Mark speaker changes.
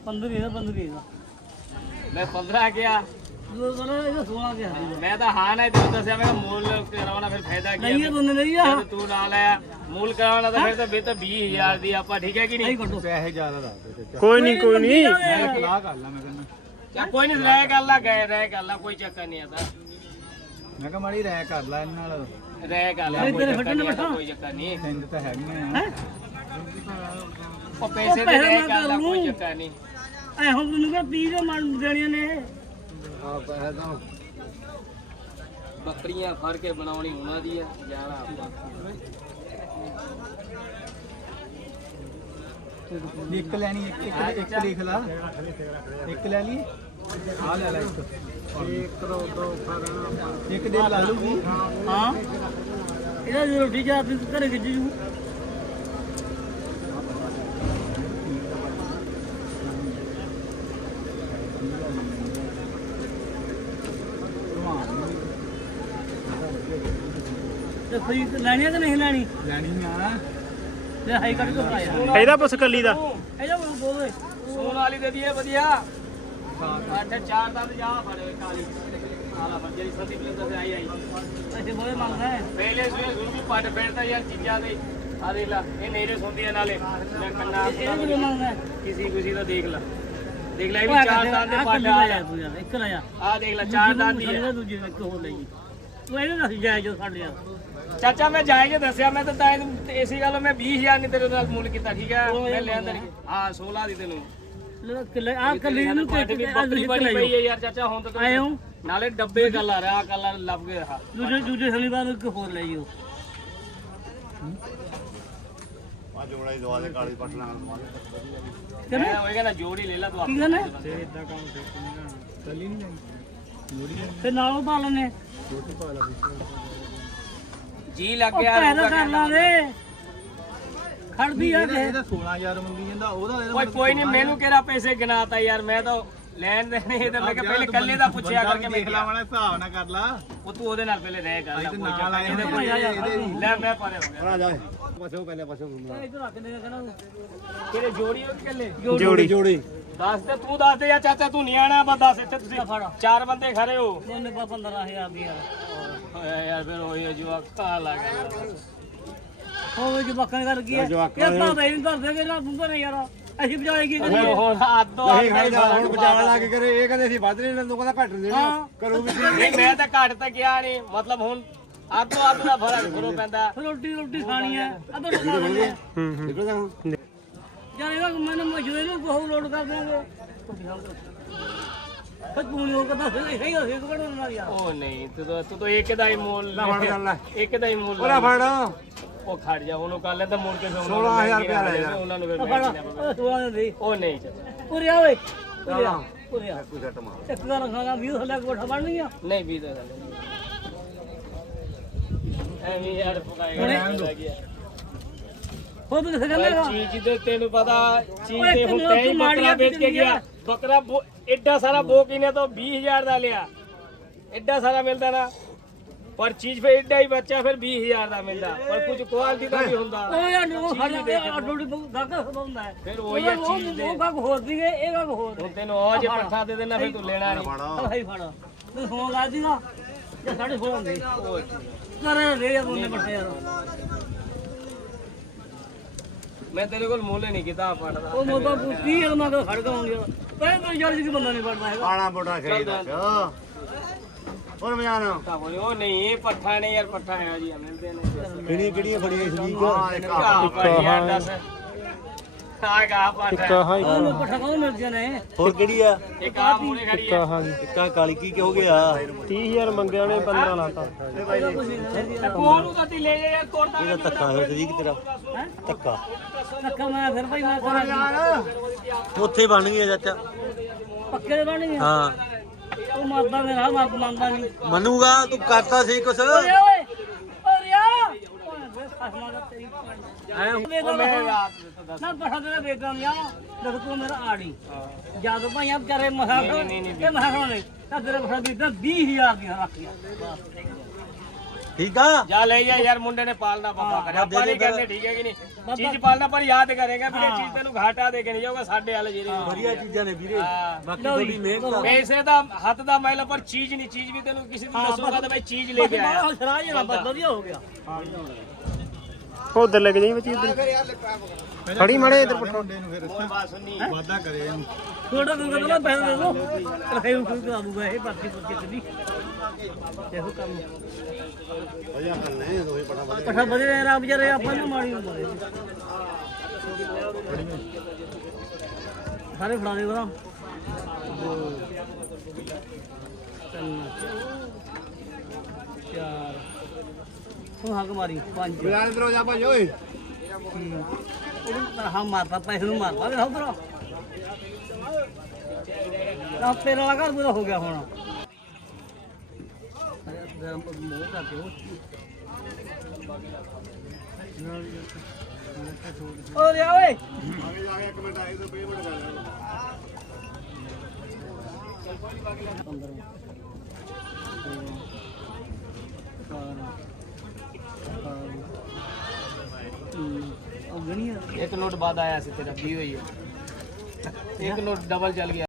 Speaker 1: 15
Speaker 2: मैं 15 गया मैं तो हाँ नहीं तेरे दसिया मैं मूल कराना फिर फायदा क्या
Speaker 1: नहीं नहीं है
Speaker 2: तू ना लाया मूल कराना तो फिर तो 20,000 दी आपा ठीक है कि नहीं
Speaker 3: ਪੈਸੇ ਜ਼ਿਆਦਾ ਦੱਸ
Speaker 1: कोई नहीं
Speaker 3: ਮੈਂ ਸਲਾਹ ਕਰ ਲਾ ਮੈਂ ਕਹਿੰਦਾ
Speaker 2: क्या कोई नहीं रह कर ला गए रह कर ला कोई चक्कर नहीं आता
Speaker 3: ਮੈਂ ਕਿਹਾ ਮਾੜੀ ਰਹਿ ਕਰ ਲਾ ਇਹਨਾਂ ਨਾਲ
Speaker 2: रह कर ला कोई चक्कर नहीं आता कोई चक्कर नहीं
Speaker 3: ਸਿੰਧ ਤਾਂ ਹੈਗੀਆਂ ਆ
Speaker 2: ਉਹ ਪੈਸੇ ਦੇ ਰह कर ला कोई चक्कर नहीं
Speaker 1: ਐ ਹੁਣ ਤੈਨੂੰ ਕਿਹਾ 30 ਜੋ ਮਨ ਦੇਣੀਆਂ ਨੇ
Speaker 3: ਆ ਪੈਸੇ ਤਾਂ
Speaker 2: ਬੱਕਰੀਆਂ ਫੜ ਕੇ ਬਣਾਉਣੀ ਉਹਨਾਂ ਦੀ ਆ ਜਾਣਾ ਆਪਾਂ
Speaker 3: ਇੱਕ ਲੈਣੀ ਇੱਕ ਲਿਖ ਲਾ ਇੱਕ ਲੈ ਲਈ ਆ ਲੈ ਲੈ ਇੱਕ ਦੋ ਇੱਕ ਦੇ ਲਾ ਲੂਗੀ
Speaker 1: ਹਾਂ ਇਹਦਾ ਜੇ ਰੋਟੀ ਜਾ ਆਪਣੀ ਘਰੇ ਖਿੱਚ ਜੂ ਤੇ ਫਰੀ ਲੈਣੀ ਆ ਕਿ ਨਹੀਂ ਲੈਣੀ
Speaker 3: ਲੈਣੀ ਆ
Speaker 1: ਲੈ ਹਾਈ ਕੱਟ ਕੇ ਪਾਇਆ
Speaker 4: ਇਹਦਾ ਪੁੱਛ ਕੱਲੀ ਦਾ
Speaker 1: ਇਹਦਾ ਬੋਲ ਓਏ
Speaker 2: ਸੋਨ ਵਾਲੀ ਦੇ ਦੀਏ ਵਧੀਆ ਅੱਠ ਚਾਰ ਦਾ ਜਾ ਫੜੇ ਕਾਲੀ ਆਲਾ ਬੱਜਰੀ ਸਦੀ ਕਿਲੋ ਤੇ ਆਈ
Speaker 1: ਅਸੀਂ ਬੋਲੇ ਮੰਗਦਾ ਹੈ
Speaker 2: ਪਹਿਲੇ ਸਵੇਰ ਗੁਰੂ ਵੀ ਪੱਟ ਫੇਰਦਾ ਯਾਰ ਚੀਜ਼ਾਂ ਦੇ ਆ ਦੇਖ ਲਾ ਇਹ ਨੇਰੇ ਸੁਣਦੀਆਂ ਨਾਲੇ ਮੈਂ ਕੰਨਾ
Speaker 1: ਇਹ ਕਿਵੇਂ ਮੰਗਦਾ ਹੈ
Speaker 2: ਕਿਸੇ ਦਾ ਦੇਖ ਲੈ ਇਹ ਵੀ ਚਾਰ ਦੰਦ ਦੇ ਪੱਟ ਆ ਜਾ
Speaker 1: ਤੂੰ ਯਾਰ ਇੱਕ ਲਾਇਆ
Speaker 2: ਆ ਦੇਖ ਲੈ ਚਾਰ ਦੰਦ ਦੀ ਹੈ
Speaker 1: ਦੂਜੀ ਇੱਕ ਹੋਰ ਲਈ ਤੂੰ ਇਹਨੂੰ ਦੱਸ ਜਾਇ ਜੋ ਸਾਡੇ ਯਾਰ
Speaker 2: ਚਾਚਾ ਮੈਂ ਜਾਇਜ਼ ਦੱਸਿਆ ਮੈਂ ਤਾਂ ਇਸੇ ਗੱਲ ਮੈਂ 20,000 ਨਹੀਂ ਤੇਰੇ ਨਾਲ ਮੁੱਲ ਕੀਤਾ ਠੀਕ ਹੈ ਮੈਂ ਲੈ ਅੰਦਰ ਹਾਂ 16 ਦੀ ਤੈਨੂੰ
Speaker 1: ਕਿੱਲੇ ਆ ਕੱਲੀ ਨੂੰ
Speaker 2: ਪੱਟ ਵੀ ਬੱਕਰੀ ਬਣੀ ਪਈ ਹੈ ਯਾਰ ਚਾਚਾ ਹੁਣ ਤਾਂ
Speaker 1: ਆਏ ਹੋ
Speaker 2: ਨਾਲੇ ਡੱਬੇ ਗੱਲ ਆ ਰਿਹਾ ਕਲਰ ਲੱਭ ਕੇ ਰਹਾ
Speaker 1: ਦੂਜੇ ਸ਼ਨੀਵਾਰ ਨੂੰ ਇੱਕ ਹੋਰ ਲਈ ਉਹ
Speaker 3: ਆ ਜੋੜਾ ਦਵਾ ਦੇ ਕਾਲੀ ਪੱਟ ਨਾਲ
Speaker 1: ਕਿਵੇਂ
Speaker 2: ਮੈਂ ਕਹਿੰਦਾ ਜੋੜੀ ਲੈ ਲੈ ਤੂੰ
Speaker 1: ਕੀ ਕਹਿੰਦਾ
Speaker 3: ਇਦਾਂ ਕੰਮ ਚੱਲੀ ਨਹੀਂ ਲੈਣੀ
Speaker 1: ਫਿਰ ਨਾਲੋਂ ਪਾ ਲੈਣੇ
Speaker 3: ਰੋਟੀ ਪਾ ਲਾ
Speaker 2: ਜੀ ਲੱਗ
Speaker 1: ਉਹ
Speaker 2: ਗਿਆ
Speaker 1: ਪੈਦਾ ਕਰ ਲਾਂਗੇ ਖੜਦੀ ਆ ਕੇ
Speaker 3: ਇਹਦਾ 16000 ਮੰਗੀ ਜਾਂਦਾ ਉਹਦਾ
Speaker 2: ਕੋਈ ਨਹੀਂ ਮੈਨੂੰ ਕਿਹੜਾ ਪੈਸੇ ਗਿਣਾਤਾ ਯਾਰ ਮੈਂ ਤਾਂ ਲੈਣ ਦੇਣੇ ਇਹ ਤਾਂ ਮੈਂ ਕਿਹਾ ਪਹਿਲੇ ਕੱਲੇ ਦਾ ਪੁੱਛਿਆ ਕਰਕੇ ਮੈਂ
Speaker 3: ਦੇਖ ਲਾ ਵਾਲਾ ਹਿਸਾਬ ਨਾ ਕਰ ਲਾ
Speaker 2: ਉਹ ਤੂੰ ਉਹਦੇ ਨਾਲ ਪਹਿਲੇ ਰਹਿ ਕਰ ਲੈ
Speaker 3: ਇਹਦੇ
Speaker 2: ਕੋਈ
Speaker 3: ਨਾਲ
Speaker 2: ਚੱਕਰ
Speaker 3: ਆਏ
Speaker 2: ਨਹੀਂ
Speaker 3: ਇਹਦੇ
Speaker 2: ਇਹਦੇ ਲੈ ਮੈਂ ਪਰੇ ਹੋ ਗਿਆ
Speaker 3: ਆ ਜਾ ਪਛੋ ਪਹਿਲੇ ਪਛੋ
Speaker 1: ਇੱਧਰ ਰੱਖ ਦੇ ਕਹਿੰਦਾ
Speaker 2: ਤੇਰੇ ਜੋੜੀ ਉਹ ਕੱਲੇ
Speaker 3: ਜੋੜੀ
Speaker 2: ਦੱਸ ਤੇ ਤੂੰ ਦੱਸ ਦੇ ਯਾ ਚਾਚਾ ਤੂੰ ਨਹੀਂ ਆਣਾ ਬਸ ਦੱਸ ਇੱਥੇ ਤੁਸੀਂ ਚਾਰ ਬੰਦੇ ਖੜੇ ਹੋ
Speaker 1: ਉਹਨੇ ਪਾ 15000 ਦੀ ਯਾਰ
Speaker 2: ਓਏ ਯਾਰ ਫਿਰ ਉਹ ਜੋ ਅੱਖਾਂ ਲੱਗ ਗਿਆ
Speaker 1: ਉਹ ਜੋ ਬੱਕਣ ਕਰ ਕੀ ਹੈ ਇਹ ਤਾਂ ਬਈ ਨਹੀਂ ਕਰਦੇ ਕਿ ਨਾ ਤੂੰ ਤਾਂ ਨਹੀਂ ਯਾਰ ਅਸੀਂ ਬਜਾਏ ਕੀ ਕਰੀਏ
Speaker 2: ਹੁਣ ਆਦੋ
Speaker 3: ਹੁਣ ਬਚਾਉਣ ਲੱਗ ਕਰੇ ਇਹ ਕਹਿੰਦੇ ਅਸੀਂ ਵੱਧ ਨਹੀਂ ਤੂੰ ਕਹਿੰਦਾ ਘੱਟ ਦੇਣਾ ਕਰੋ ਵੀ
Speaker 2: ਨਹੀਂ ਮੈਂ ਤਾਂ ਘੱਟ ਤਾਂ ਗਿਆ ਨਹੀਂ ਮਤਲਬ ਹੁਣ ਆਦੋ ਦਾ ਫਰਕ ਕਰੋ ਪੈਂਦਾ
Speaker 1: ਰੋਟੀ ਖਾਣੀ ਹੈ ਅਦੋਂ ਖਾ ਲੈਂਦੇ
Speaker 3: ਨਿਕਲਦਾ ਹੁਣ
Speaker 1: ਯਾਰ ਇਹਦਾ ਮੈਨੂੰ ਮਜੂਏ ਨੂੰ ਕੋਹ ਲੋਡ ਕਰ ਦਿਆਂਗੇ ਪਰ ਤੂੰ ਉਹ ਕਹਦਾ ਸਹੀ ਹੋ ਸਹੀ ਕੋਣ ਨਾਲ ਯਾਰ
Speaker 2: ਉਹ ਨਹੀਂ ਤੂੰ ਤਾਂ ਇੱਕ ਦਾ ਹੀ ਮੁੱਲ ਇੱਕ ਦਾ ਹੀ ਮੁੱਲ
Speaker 3: ਉਹਦਾ ਫੜ
Speaker 2: ਉਹ ਖੜ ਜਾ ਉਹਨੂੰ ਕਰ ਲੈ ਤਾਂ ਮੁੜ ਕੇ
Speaker 3: 16,000 ਰੁਪਇਆ ਲੈ ਜਾ
Speaker 2: ਉਹਨਾਂ ਨੂੰ ਫਿਰ
Speaker 1: ਫੜ ਉਹ ਦੇ
Speaker 2: ਉਹ ਨਹੀਂ ਚਾਚਾ
Speaker 1: ਉਰੇ ਆ ਓਏ ਉਰੇ ਆ
Speaker 3: ਕੋਈ ਘੱਟ ਮਾਰ
Speaker 1: ਇੱਕ ਗੱਲ ਖਾਣਾ ਵੀ ਥੱਲੇ ਕੋਠਾ ਬਣ ਨਹੀਂ ਆ
Speaker 2: ਨਹੀਂ ਵੀ ਤਾਂ ਐਵੇਂ ਯਾਰ ਪਕਾਏਗਾ ਗਿਆ
Speaker 1: ਉਹ ਵੀ ਕਿਸੇ ਕਹਿੰਦਾ
Speaker 2: ਚੀਜ਼ ਦੇ ਤੈਨੂੰ ਪਤਾ ਚੀਜ਼ ਤੇ ਹੁਣ ਤੈਂ ਬੱਕਰਾ ਵੇਚ ਕੇ ਗਿਆ ਬੱਕਰਾ ਐਡਾ ਸਾਰਾ ਬੋਕੀ ਨੇ ਤਾਂ 20,000 ਦਾ ਲਿਆ ਐਡਾ ਸਾਰਾ ਮਿਲਦਾ ਨਾ ਪਰ ਚੀਜ਼ ਫੇ ਐਡਾ ਹੀ ਬੱਚਾ ਫਿਰ 20,000 ਦਾ ਮਿਲਦਾ ਪਰ ਕੁਝ ਕੁਆਲਿਟੀ ਦਾ ਵੀ ਹੁੰਦਾ
Speaker 1: ਉਹ ਯਾਰ ਉਹ ਸਾਡੇ ਅੱਡੋੜੀ ਗੱਗ ਹੁੰਦਾ ਹੈ
Speaker 2: ਫਿਰ ਉਹ ਹੀ ਚੀਜ਼ ਦੇ
Speaker 1: ਉਹ ਗੱਗ ਹੋਰ ਦੀ ਇਹ ਗੱਗ ਹੋਰ
Speaker 2: ਹੁਣ ਤੈਨੂੰ ਉਹ ਜੇ ਪੱਠਾ ਦੇ ਦੇਣਾ ਫਿਰ ਤੂੰ ਲੈਣਾ ਨਹੀਂ
Speaker 1: ਸਹੀ ਫੜ ਤੂੰ ਸੌਂ ਲਾ ਦੀਗਾ ਜਾਂ 16.5 ਦੇ ਕਰ ਦੇ ਯਾਰ ਉਹਨੇ ਪੱਠੇ ਯਾਰ
Speaker 2: ਮੈਂ ਤੇਰੇ ਕੋਲ ਮੁੱਲ ਨਹੀਂ ਕੀਤਾ ਪੜਦਾ
Speaker 1: ਉਹ ਮੋਬਾ ਪੁੱਤੀ ਯਾਰ ਮੈਂ ਖੜ ਗਾਉਂਗੀ ਪਹਿਲਾਂ ਤਾਂ ਯਾਰ ਜੀ ਬੰਦਾ ਨਹੀਂ ਪੜਦਾ ਹੈਗਾ
Speaker 3: ਆਣਾ ਬੋਟਾ ਖਰੀਦਾ ਹੋਰ ਮਜਾਨਾ
Speaker 2: ਤਾਂ ਬੋਲੇ ਉਹ ਨਹੀਂ ਇਹ ਪੱਠਾ ਨੇ ਯਾਰ ਪੱਠਾ ਹੈ ਜੀ ਮਿਲਦੇ ਨੇ
Speaker 3: ਕਿਹੜੀਆਂ ਫੜੀਆਂ ਸੀ
Speaker 2: ਯਾਰ ਦੱਸ ਆਗਾ ਪੱਠਾ
Speaker 1: ਉਹ ਪੱਠਾ ਕੌਣ ਮਿਲ ਜਾਣੇ
Speaker 3: ਹੋਰ ਕਿਹੜੀ ਆ
Speaker 2: ਇੱਕ ਆ ਮੂਰੇ ਖੜੀ ਹੈ
Speaker 3: ਇੱਕਾ ਕਾਲੀ ਕੀ ਹੋ ਗਿਆ
Speaker 4: 30000 ਮੰਗਿਆ ਨੇ 15 ਲਾਤਾ
Speaker 2: ਕੋਲ ਨੂੰ ਤਾਂ ਲੈ ਜਾ ਯਾਰ ਕੋਲ
Speaker 3: ਇਹਦਾ ਧੱਕਾ ਹੋਇਆ ਸੀ ਤੇਰਾ ਧੱਕਾ
Speaker 1: ਧੱਕਾ ਮੈਂ ਫਿਰ ਭਾਈ ਮੈਂ ਕਰਾਂ
Speaker 3: ਉੱਥੇ ਬਣ ਗਈ ਚਾਚਾ
Speaker 1: ਪੱਕੇ ਦੇ ਬਣ ਗਏ
Speaker 3: ਹਾਂ
Speaker 1: ਉਹ ਮਰਦਾ ਮੇਰਾ ਮੰਨਦਾ ਨਹੀਂ
Speaker 3: ਮੰਨੂਗਾ ਤੂੰ ਕਰਤਾ ਸੀ ਕੁਛ
Speaker 1: ਓਏ ਓਏ ਓਏ ਯਾ ਖਸਮਾ ਦਾ ਤੇਰੀ ਨਾ ਪਠਾ ਤੇਰਾ ਵੇਚਣ ਲਿਆ ਦੇਖ ਤੂੰ ਮੇਰਾ ਆੜੀ ਜਦ ਭਾਈਆਂ ਵਿਚਾਰੇ ਮਸਾ ਇਹ ਮਸਾ ਨੇ ਤਾਂ ਤੇਰੇ ਪਠਾ ਵੇਚਦਾ 20,000 ਦੀਆਂ ਰੱਖ ਲਿਆ
Speaker 5: ਠੀਕ ਆ
Speaker 2: ਜਾ ਲੈ ਜਾ ਯਾਰ ਮੁੰਡੇ ਨੇ ਪਾਲਣਾ ਪੱਕਾ ਕਰਿਆ ਆਪਾਂ ਨਹੀਂ ਕਹਿੰਦੇ ਠੀਕ ਹੈ ਕਿ ਨਹੀਂ ਚੀਜ਼ ਪਾਲਣਾ ਪਰ ਯਾਦ ਕਰੇਗਾ ਵੀ ਇਹ ਚੀਜ਼ ਤੈਨੂੰ ਘਾਟਾ ਦੇ ਕੇ ਨਹੀਂ ਜਾਊਗਾ ਸਾਡੇ ਵਾਲੇ ਜਿਹੜੇ
Speaker 5: ਵਧੀਆ ਚੀਜ਼ਾਂ ਨੇ ਵੀਰੇ
Speaker 2: ਹਾਂ।
Speaker 5: ਬਾਕੀ ਤੁਹਾਡੀ ਮਿਹਨਤ ਆ
Speaker 2: ਪੈਸੇ ਦਾ ਹੱਥ ਦਾ ਮੈਲ ਪਰ ਚੀਜ਼ ਨਹੀਂ ਚੀਜ਼ ਵੀ ਤੈਨੂੰ ਕਿਸੇ ਨੂੰ ਦੱਸੂਗਾ ਤਾਂ ਬਈ ਚੀਜ਼ ਲੈ ਕੇ ਆਇਆ
Speaker 1: ਸ਼ਰਾਜ ਨਾ ਬਸ ਵਧੀਆ ਹੋ ਗਿਆ
Speaker 4: ਉਧਰ ਲੈ ਕੇ ਜਾਈ ਬੱਚੀ ਉਧਰ ਖੜੀ ਮਾੜੇ ਇਧਰ ਪੱਠਾ
Speaker 3: ਮੁੰਡੇ ਨੂੰ ਫਿਰ
Speaker 2: ਕੋਈ ਬਾਤ ਸੁਣਨੀ
Speaker 3: ਵਾਦਾ ਕਰੇ ਇਹਨੂੰ
Speaker 1: ਥੋੜਾ ਦਿਨ ਕਹਿੰਦਾ ਪੈਸੇ ਦੇ ਦੋ ਰਖਾਈ ਨੂੰ ਕੋਈ ਕਰਾ ਦੂਗਾ ਇਹ ਪਰਚੀ ਪੁੱਛੇ ਕਦੀ ਇਹੋ ਕੰਮ
Speaker 5: ਵਧੀਆ ਕਰਨੇ ਦੋਹੇ ਬੜਾ
Speaker 1: ਪਠਾ ਬਦੇ ਰਾ ਵਿਚਾਰੇ ਆਪਾਂ ਨੂੰ ਮਾੜੀ ਹੁੰਦੇ ਸਾਰੇ ਫੜਾ ਦੇ ਉਹਦਾ 2 3 4 ਤੂੰ ਹੱਕ ਮਾਰੀ 5
Speaker 5: ਬਿਲਾਲ ਇਧਰੋਂ ਜਾ ਭਾਈ ਓਏ
Speaker 1: ਹਾਂ ਮਾਰਦਾ ਪੈਸੇ ਨੂੰ ਮਾਰਦਾ ਵੇ ਉਧਰ ਤਾਂ ਤੇਰਾ ਵਾਲਾ ਘਰ ਪੂਰਾ ਹੋ ਗਿਆ ਹੁਣ ਮੋਹ ਕਰਦੇ ਹੋ ਓ ਰਿਆ ਓਏ
Speaker 2: एक नोट बाद आया से तेरा 20 हुई है एक नोट डबल चल गया